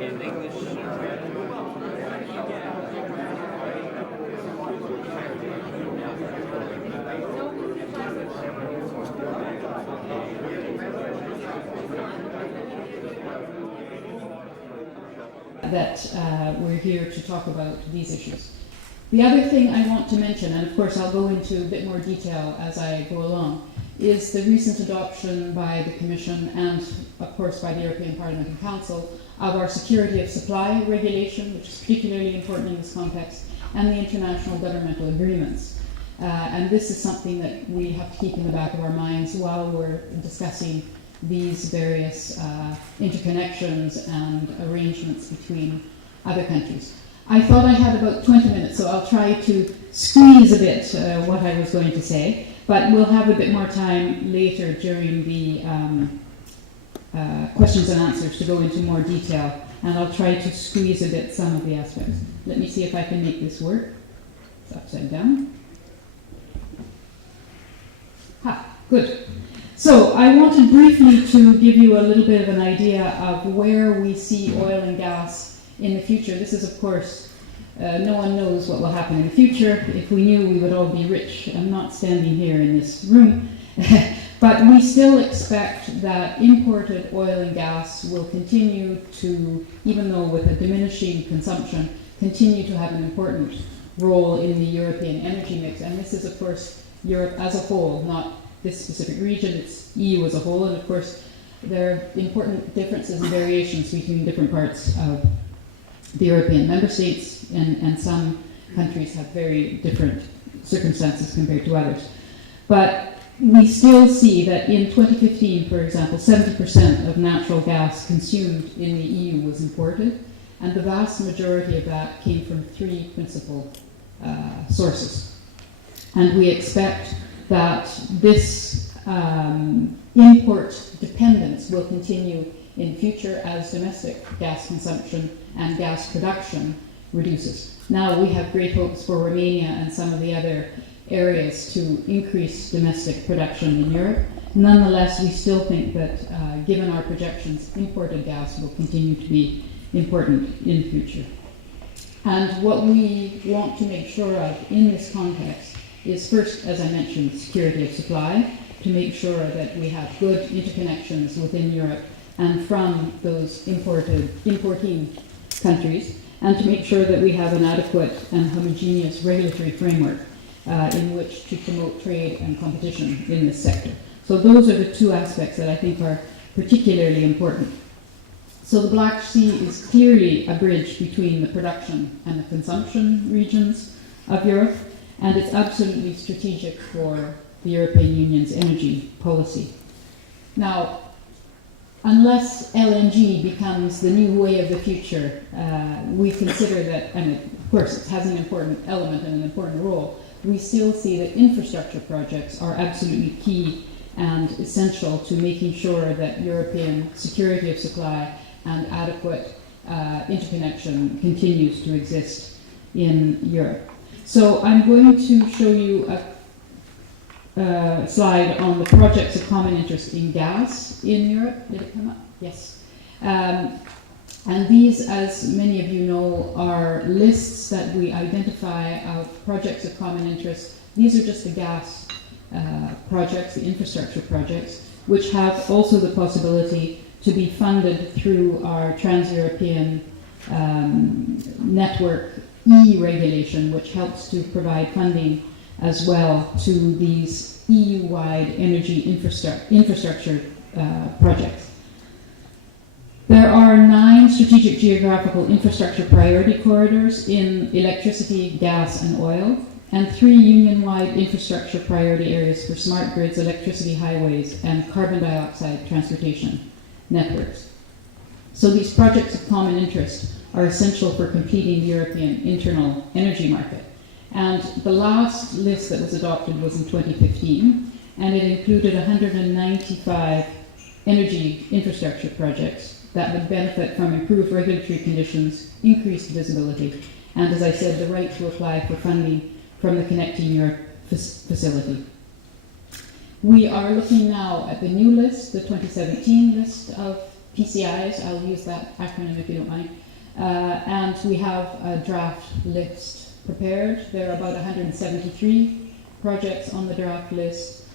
in English. That we're here to talk about these issues. The other thing I want to mention, and of course I'll go into a bit more detail as I go along, is the recent adoption by the Commission and of course by the European Parliament and Council of our security of supply regulation, which is particularly important in this context, and the international governmental agreements. And this is something that we have to keep in the back of our minds while we're discussing these various interconnections and arrangements between other countries. I thought I had about 20 minutes, so I'll try to squeeze a bit what I was going to say, but we'll have a bit more time later during the questions and answers to go into more detail, and I'll try to squeeze a bit some of the aspects. Let me see if I can make this work. It's upside down. Ha, good. So I wanted briefly to give you a little bit of an idea of where we see oil and gas in the future. This is, of course, no one knows what will happen in the future. If we knew, we would all be rich. I'm not standing here in this room. But we still expect that imported oil and gas will continue to, even though with a diminishing consumption, continue to have an important role in the European energy mix. And this is, of course, Europe as a whole, not this specific region, it's EU as a whole, and of course there are important differences and variations between different parts of the European member states, and some countries have very different circumstances compared to others. But we still see that in 2015, for example, 70% of natural gas consumed in the EU was imported, and the vast majority of that came from three principal sources. And we expect that this import dependence will continue in the future as domestic gas consumption and gas production reduces. Now we have great hopes for Romania and some of the other areas to increase domestic production in Europe. Nonetheless, we still think that given our projections, imported gas will continue to be important in the future. And what we want to make sure of in this context is first, as I mentioned, security of supply, to make sure that we have good interconnections within Europe and from those importing countries, and to make sure that we have an adequate and homogeneous regulatory framework in which to promote trade and competition in this sector. So those are the two aspects that I think are particularly important. So the Black Sea is clearly a bridge between the production and the consumption regions of Europe, and it's absolutely strategic for the European Union's energy policy. Now, unless LNG becomes the new way of the future, we consider that, and of course it has an important element and an important role, we still see that infrastructure projects are absolutely key and essential to making sure that European security of supply and adequate interconnection continues to exist in Europe. So I'm going to show you a slide on the projects of common interest in gas in Europe. Did it come up? Yes. And these, as many of you know, are lists that we identify of projects of common interest. These are just the gas projects, the infrastructure projects, which have also the possibility to be funded through our trans-European network regulation, which helps to provide funding as well to these EU-wide energy infrastructure projects. There are 9 strategic geographical infrastructure priority corridors in electricity, gas and oil, and 3 union-wide infrastructure priority areas for smart grids, electricity highways, and carbon dioxide transportation networks. So these projects of common interest are essential for completing the European internal energy market. And the last list that was adopted was in 2015, and it included 195 energy infrastructure projects that would benefit from improved regulatory conditions, increased visibility, and, as I said, the right to apply for funding from the Connecting Europe facility. We are looking now at the new list, the 2017 list of PCIs, I'll use that acronym if you don't mind. And we have a draft list prepared. There are about 173 projects on the draft list,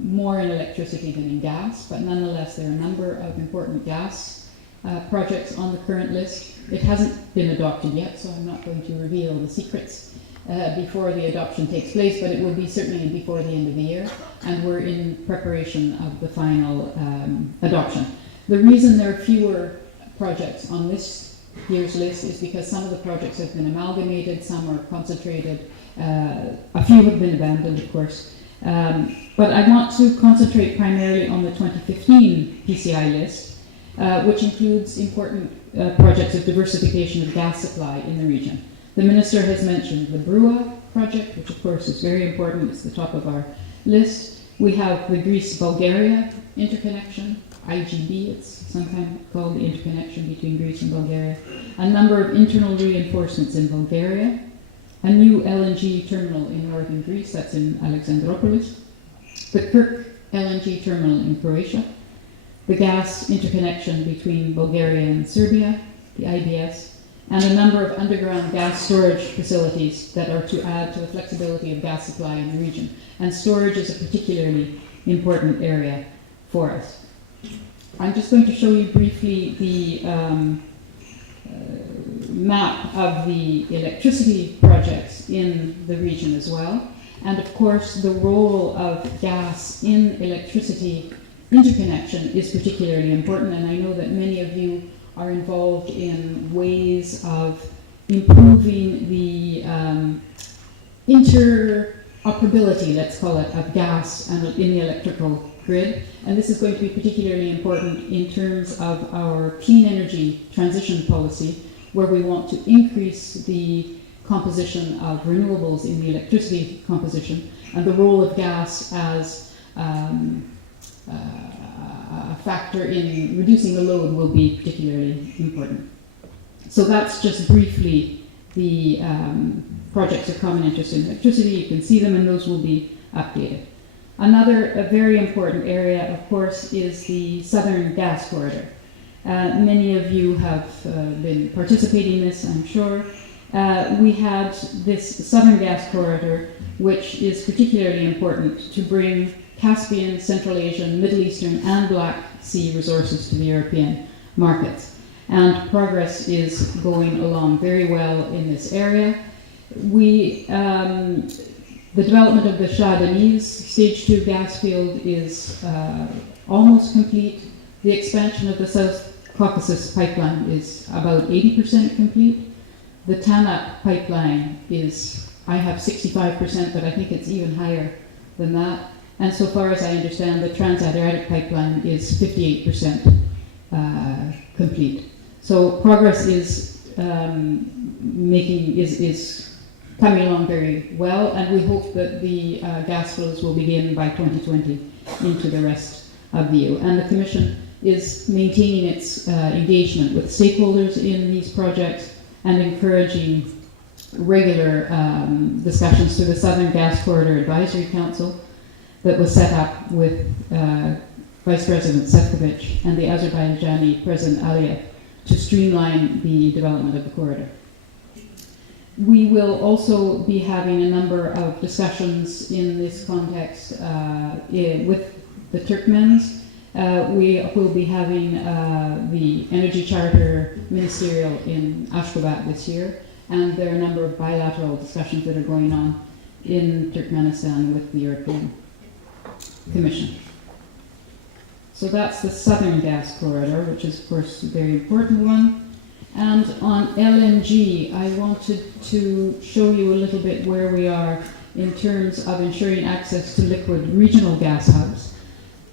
more in electricity than in gas, but nonetheless there are a number of important gas projects on the current list. It hasn't been adopted yet, so I'm not going to reveal the secrets before the adoption takes place, but it will be certainly before the end of the year, and we're in preparation of the final adoption. The reason there are fewer projects on this year's list is because some of the projects have been amalgamated, some are concentrated, a few have been abandoned, of course. But I want to concentrate primarily on the 2015 PCI list, which includes important projects of diversification of gas supply in the region. The Minister has mentioned the Brua project, which of course is very important, it's the top of our list. We have the Greece-Bulgaria interconnection, IGB, it's sometimes called the interconnection between Greece and Bulgaria. A number of internal reinforcements in Bulgaria, a new LNG terminal in northern Greece, that's in Alexandroupolis, the Kirk LNG terminal in Croatia, the gas interconnection between Bulgaria and Serbia, the IBS, and a number of underground gas storage facilities that are to add to the flexibility of gas supply in the region. And storage is a particularly important area for us. I'm just going to show you briefly the map of the electricity projects in the region as well. And of course, the role of gas in electricity interconnection is particularly important, and I know that many of you are involved in ways of improving the interoperability, let's call it, of gas and in the electrical grid. And this is going to be particularly important in terms of our clean energy transition policy, where we want to increase the composition of renewables in the electricity composition, and the role of gas as a factor in reducing the load will be particularly important. So that's just briefly the projects of common interest in electricity. You can see them and those will be updated. Another very important area, of course, is the Southern Gas Corridor. Many of you have been participating in this, I'm sure. We had this Southern Gas Corridor, which is particularly important to bring Caspian, Central Asian, Middle Eastern and Black Sea resources to the European markets. And progress is going along very well in this area. The development of the Shah Deniz Stage 2 gas field is almost complete. The expansion of the South Caucasus pipeline is about 80% complete. The TANAP pipeline is, I have 65%, but I think it's even higher than that. And so far as I understand, the Trans-Adriatic pipeline is 58% complete. So progress is coming along very well, and we hope that the gas flows will begin by 2020 into the rest of the EU. And the Commission is maintaining its engagement with stakeholders in these projects and encouraging regular discussions to the Southern Gas Corridor Advisory Council that was set up with Vice President Šefčovič and the Azerbaijani President Aliyev to streamline the development of the corridor. We will also be having a number of discussions in this context with the Turkmens. We will be having the Energy Charter Ministerial in Ashgabat this year, and there are a number of bilateral discussions that are going on in Turkmenistan with the European Commission. So that's the Southern Gas Corridor, which is of course a very important one. And on LNG, I wanted to show you a little bit where we are in terms of ensuring access to liquid regional gas hubs.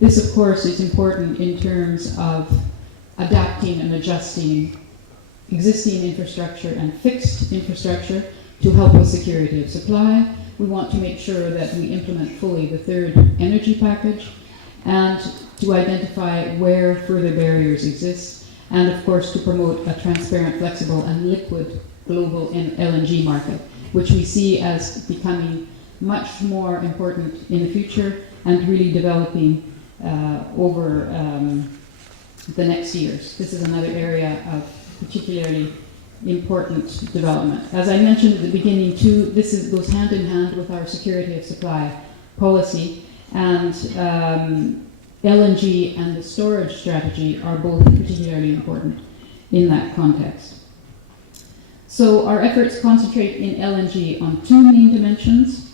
This, of course, is important in terms of adapting and adjusting existing infrastructure and fixed infrastructure to help with security of supply. We want to make sure that we implement fully the third energy package and to identify where further barriers exist, and of course to promote a transparent, flexible and liquid global LNG market, which we see as becoming much more important in the future and really developing over the next years. This is another area of particularly important development. As I mentioned at the beginning too, this goes hand in hand with our security of supply policy, and LNG and the storage strategy are both particularly important in that context. So our efforts concentrate in LNG on two main dimensions: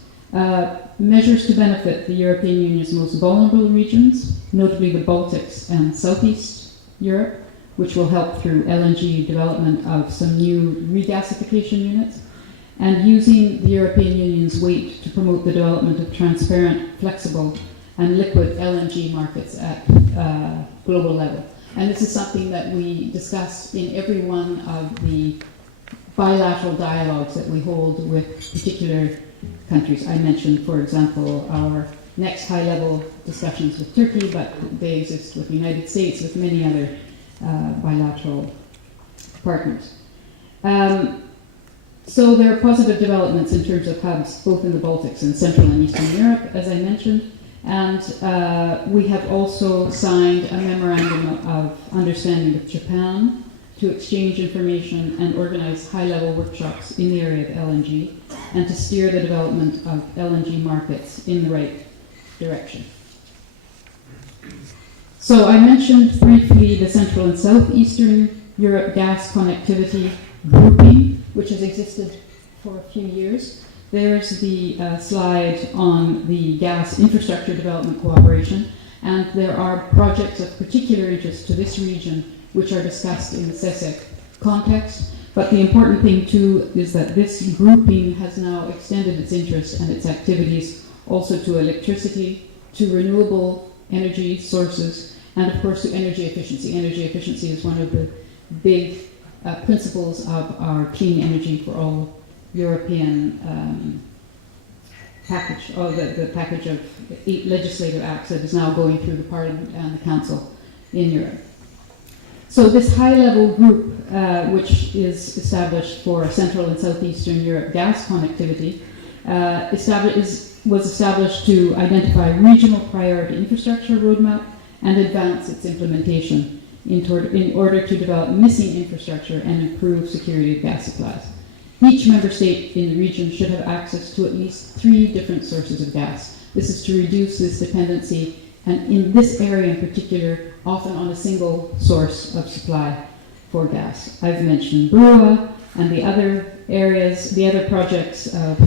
measures to benefit the European Union's most vulnerable regions, notably the Baltics and Southeast Europe, which will help through LNG development of some new regasification units, and using the European Union's weight to promote the development of transparent, flexible, and liquid LNG markets at global level. And this is something that we discuss in every one of the bilateral dialogues that we hold with particular countries. I mentioned, for example, our next high-level discussions with Turkey, but they exist with the United States, with many other bilateral partners. So there are positive developments in terms of hubs, both in the Baltics and Central and Eastern Europe, as I mentioned. And we have also signed a memorandum of understanding with Japan to exchange information and organize high-level workshops in the area of LNG, and to steer the development of LNG markets in the right direction. So I mentioned briefly the Central and Southeastern Europe gas connectivity grouping, which has existed for a few years. There's the slide on the gas infrastructure development cooperation, and there are projects of particular interest to this region which are discussed in the CESEC context. But the important thing too is that this grouping has now extended its interest and its activities also to electricity, to renewable energy sources, and of course to energy efficiency. Energy efficiency is one of the big principles of our Clean Energy for All European package, or the package of 8 legislative acts that is now going through the Parliament and the Council in Europe. So this high-level group, which is established for Central and Southeastern Europe gas connectivity, was established to identify regional priority infrastructure roadmap and advance its implementation in order to develop missing infrastructure and improve security of gas supplies. Each member state in the region should have access to at least 3 different sources of gas. This is to reduce this dependency, and in this area in particular, often on a single source of supply for gas. I've mentioned Brua and the other areas, the other projects of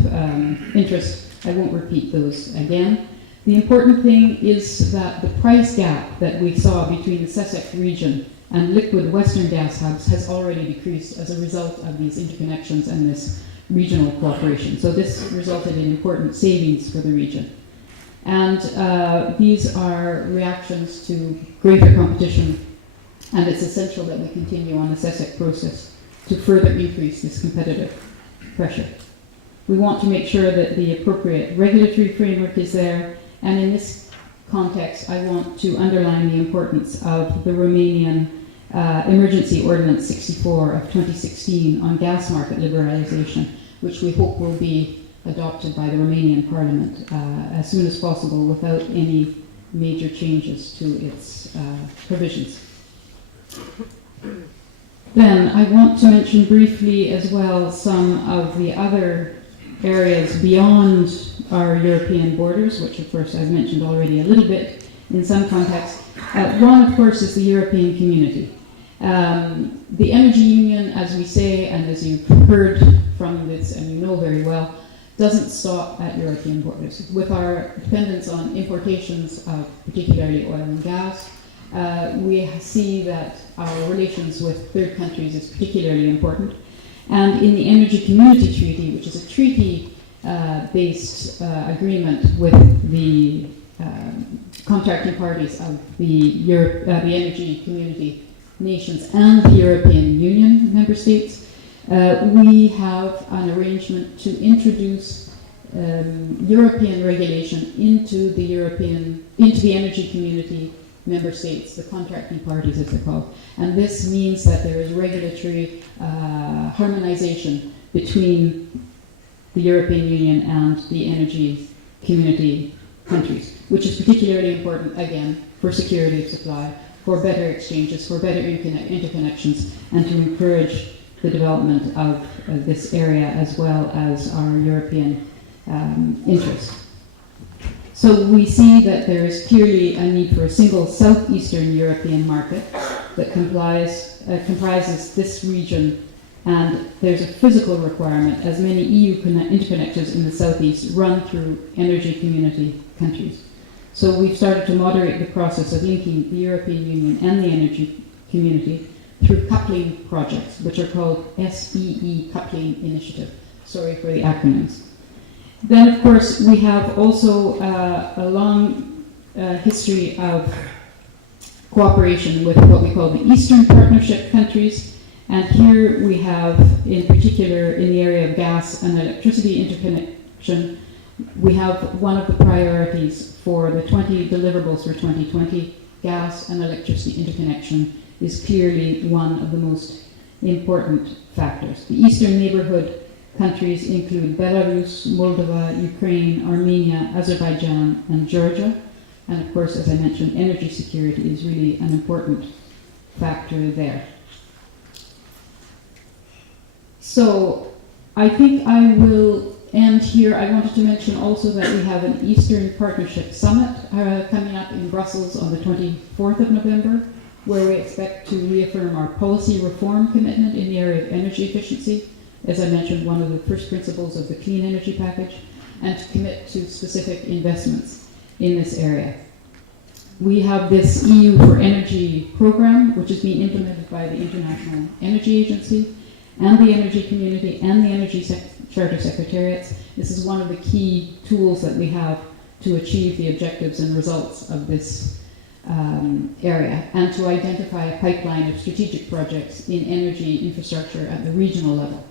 interest. I won't repeat those again. The important thing is that the price gap that we saw between the CESEC region and liquid Western gas hubs has already decreased as a result of these interconnections and this regional cooperation. So this resulted in important savings for the region. And these are reactions to greater competition, and it's essential that we continue on the CESEC process to further increase this competitive pressure. We want to make sure that the appropriate regulatory framework is there, and in this context I want to underline the importance of the Romanian Emergency Ordinance 64 of 2016 on gas market liberalization, which we hope will be adopted by the Romanian Parliament as soon as possible without any major changes to its provisions. Then I want to mention briefly as well some of the other areas beyond our European borders, which of course I've mentioned already a little bit in some context. One, of course, is the European community. The Energy Union, as we say, and as you've heard from this and you know very well, doesn't stop at European borders. With our dependence on importations of particularly oil and gas, we see that our relations with third countries is particularly important. And in the Energy Community Treaty, which is a treaty-based agreement with the contracting parties of the Energy Community nations and the European Union member states, we have an arrangement to introduce European regulation into the Energy Community member states, the contracting parties as they're called. And this means that there is regulatory harmonization between the European Union and the Energy Community countries, which is particularly important, again, for security of supply, for better exchanges, for better interconnections, and to encourage the development of this area as well as our European interests. So we see that there is clearly a need for a single southeastern European market that comprises this region, and there's a physical requirement as many EU interconnectors in the southeast run through energy community countries. So we've started to moderate the process of linking the European Union and the energy community through coupling projects, which are called SEE Coupling Initiative. Sorry for the acronyms. Then, of course, we have also a long history of cooperation with what we call the Eastern Partnership countries. And here we have, in particular, in the area of gas and electricity interconnection, we have one of the priorities for the 20 deliverables for 2020. Gas and electricity interconnection is clearly one of the most important factors. The Eastern neighborhood countries include Belarus, Moldova, Ukraine, Armenia, Azerbaijan, and Georgia. And of course, as I mentioned, energy security is really an important factor there. So I think I will end here. I wanted to mention also that we have an Eastern Partnership Summit coming up in Brussels on the 24th of November, where we expect to reaffirm our policy reform commitment in the area of energy efficiency, as I mentioned, one of the first principles of the Clean Energy Package, and to commit to specific investments in this area. We have this EU for Energy program, which is being implemented by the International Energy Agency and the energy community and the Energy Charter Secretariats. This is one of the key tools that we have to achieve the objectives and results of this area, and to identify a pipeline of strategic projects in energy infrastructure at the regional level.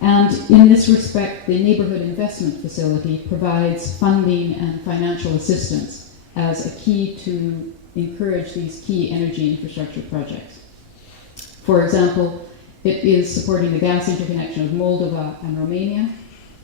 And in this respect, the Neighbourhood Investment Facility provides funding and financial assistance as a key to encourage these key energy infrastructure projects. For example, it is supporting the gas interconnection of Moldova and Romania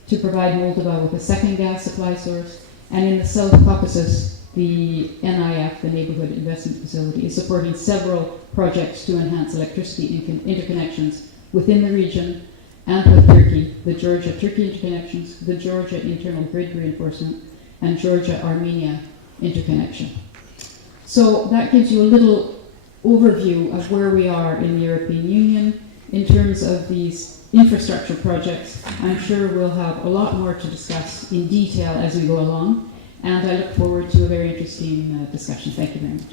to provide Moldova with a second gas supply source. And in the South Caucasus, the NIF, the Neighbourhood Investment Facility, is supporting several projects to enhance electricity interconnections within the region and with Turkey, the Georgia-Turkey interconnections, the Georgia internal grid reinforcement, and Georgia-Armenia interconnection. So that gives you a little overview of where we are in the European Union in terms of these infrastructure projects. I'm sure we'll have a lot more to discuss in detail as we go along, and I look forward to a very interesting discussion. Thank you very much.